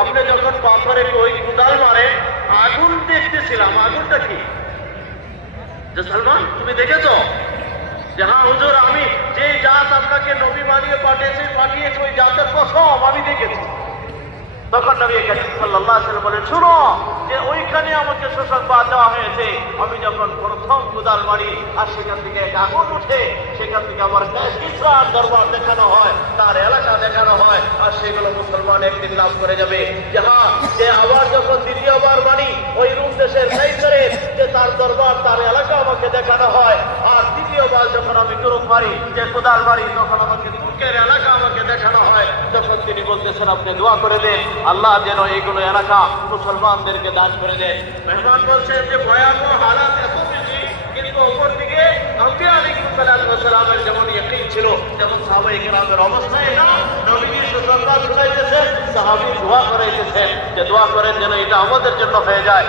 আপনি যখন পাথরে ওই কোদাল মারে আগুন দেখতেছিলাম, আগুনটা কি? যে সালমান তুমি দেখেছো? যে হ্যাঁ হুজুর, আমি যে জাত আপনাকে নবী বানিয়ে পাঠিয়েছি ওই জাতের কসম আমি দেখেছি। তখন নবী করিম সাল্লাল্লাহু আলাইহি ওয়াসাল্লাম বলেন, শুনো যে ওইখানে আমাকে সুসংবাদ দেওয়া হয়েছে, আমি যখন প্রথম কোদাল মারি আর সেখান থেকে এক আগুন উঠে, সেখান থেকে আমার কিসরার দরবার দেখানো হয়, তার এলাকা দেখানো হয়, আর সেগুলো মুসলমান একদিন লাভ করে যাবে। যে হ্যাঁ, যে আবার যখন দ্বিতীয়বার মারি ওই রুম দেশের কাইসারের যে তার দরবার তার এলাকা আমাকে দেখানো হয়, আর তৃতীয়বার যখন আমি তুরুক মারি যে কোদাল মারি তখন আমাকে তুর্কের এলাকা আমাকে দেখানো হয়। তখন তিনি বলতেছেন আপনি দোয়া করে দেন আল্লাহ যেন এইগুলো এলাকা মুসলমানদেরকে দান করে দেন। মেহমান বলছেন যে ভয়াবহ হালাত এত বেশি, কিন্তু অপর দিকে আম্বিয়া আলাইহিস সালামের যেমন ইয়াকিন ছিল, যেমন সাহাবায়ে কেরামের অবস্থায় না, নবীজি সুসংবাদ শোনাইতেছেন, সাহাবী দোয়া করাইতেছেন যে দোয়া করেন যেন এটা আমাদের জন্য হয়ে যায়।